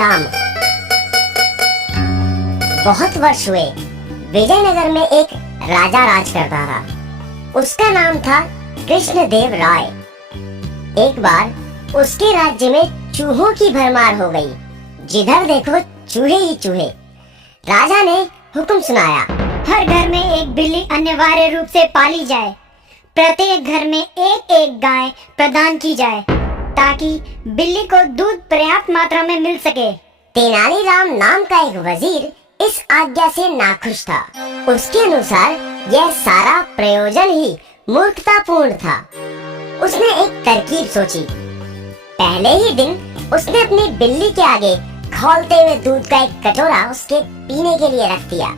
तेनालीराम। बहुत वर्ष हुए, विजयनगर में एक राजा राज करता था। उसका नाम था कृष्णदेव राय। एक बार उसके राज्य में चूहों की भरमार हो गई। जिधर देखो चूहे ही चूहे। राजा ने हुक्म सुनाया, हर घर में एक बिल्ली अनिवार्य रूप से पाली जाए। प्रत्येक घर में एक एक गाय प्रदान की जाए ताकि बिल्ली को दूध पर्याप्त मात्रा में मिल सके। तेनालीराम नाम का एक वजीर इस आज्ञा से नाखुश था। उसके अनुसार यह सारा प्रयोजन ही मूर्खतापूर्ण था। उसने एक तरकीब सोची। पहले ही दिन उसने अपनी बिल्ली के आगे खौलते हुए दूध का एक कटोरा उसके पीने के लिए रख दिया।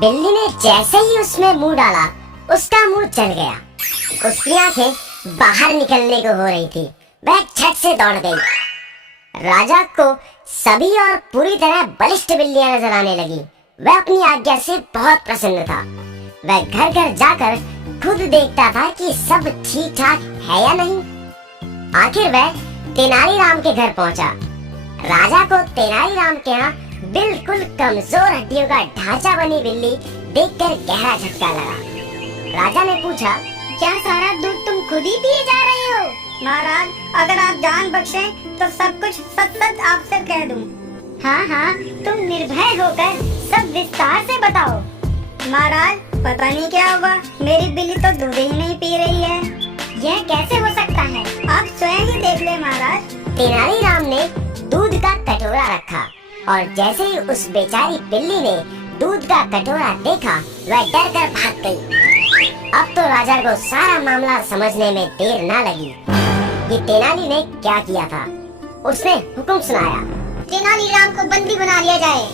बिल्ली ने जैसे ही उसमें मुंह डाला, उसका मुंह जल गया। उसकी आंखें बाहर निकलने को हो रही थी। वह झट से दौड़ गई। राजा को सभी और पूरी तरह बलिष्ठ बिल्लियां नजर आने लगी। वह अपनी आज्ञा से बहुत प्रसन्न था। वह घर घर जाकर खुद देखता था कि सब ठीक ठाक है या नहीं। आखिर वह तेनालीराम के घर पहुंचा। राजा को तेनालीराम के यहाँ बिल्कुल कमजोर हड्डियों का ढांचा बनी बिल्ली देखकर गहरा झटका लगा। राजा ने पूछा, क्या सारा दूध तुम खुद ही पिए जा रहे हो? महाराज, अगर आप जान बख्शे तो सब कुछ सच सच आपसे कह दूं। हाँ हाँ, तुम निर्भय होकर सब विस्तार से बताओ। महाराज, पता नहीं क्या हुआ, मेरी बिल्ली तो दूध ही नहीं पी रही है। यह कैसे हो सकता है? आप स्वयं ही देख ले महाराज। तेनालीराम ने दूध का कटोरा रखा और जैसे ही उस बेचारी बिल्ली ने दूध का कटोरा देखा, वह डर कर भाग गई। अब तो राजा को सारा मामला समझने में देर न लगी कि तेनाली ने क्या किया था। उसने हुक्म सुनाया, तेनालीराम को बंदी बना लिया जाए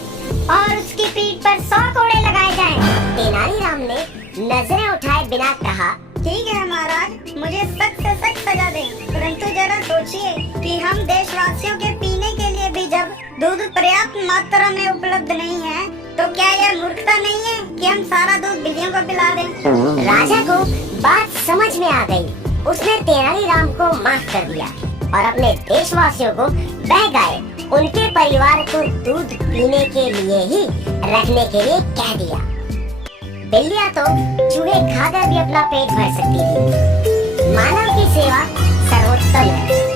और उसकी पीठ पर 100 कोड़े लगाए जाएं। तेनालीराम ने नजरें उठाए बिना कहा, ठीक है महाराज, मुझे सख्त से सख्त सजा दें। परंतु जरा सोचिए कि हम देशवासियों के पीने के लिए भी जब दूध पर्याप्त मात्रा में उपलब्ध नहीं है, तो क्या यह मूर्खता नहीं है कि हम सारा दूध बिल्लियों को पिला दें? राजा को बात समझ में आ गई। उसने तेनालीराम को माफ कर दिया और अपने देशवासियों को वह गाय उनके परिवार को दूध पीने के लिए ही रखने के लिए कह दिया। बिल्लियां तो चूहे खाकर भी अपना पेट भर सकती थी। मानव की सेवा सर्वोत्तम है।